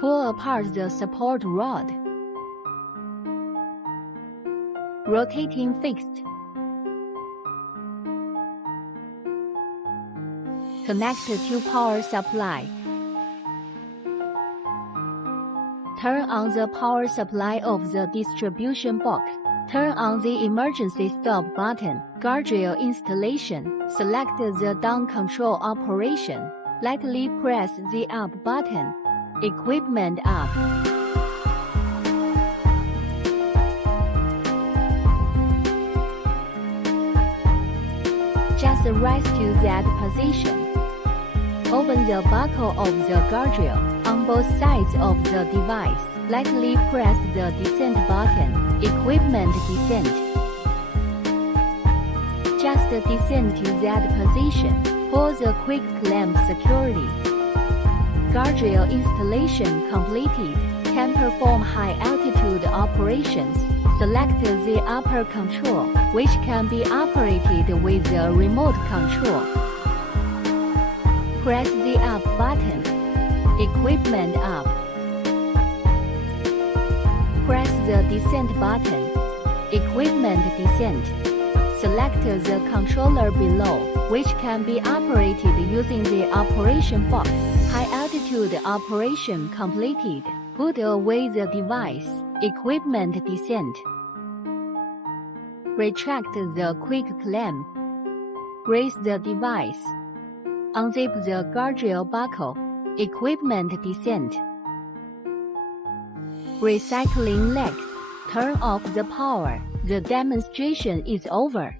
Pull apart the support rod. Rotating fixed. Connect to power supply. Turn on the power supply of the distribution box. Turn on the emergency stop button. Guardrail installation. Select the down control operation. Lightly press the up button. Equipment up. Just rise to that position. Open the buckle of the guardrail on both sides of the device. Lightly press the descent button. Equipment descent. Just descend to that position. Pull the quick clamp securely. Guardrail installation completed. Can perform high-altitude operations. Select the upper control, which can be operated with a remote control. Press the up button. Equipment up. Press the descent button. Equipment descent. Select the controller below, which can be operated using the operation box. High-altitude operation completed. Put away the device. Equipment descent. Retract the quick clamp. Raise the device. Unzip the guardrail buckle. Equipment descent. Recycling legs. Turn off the power. The demonstration is over.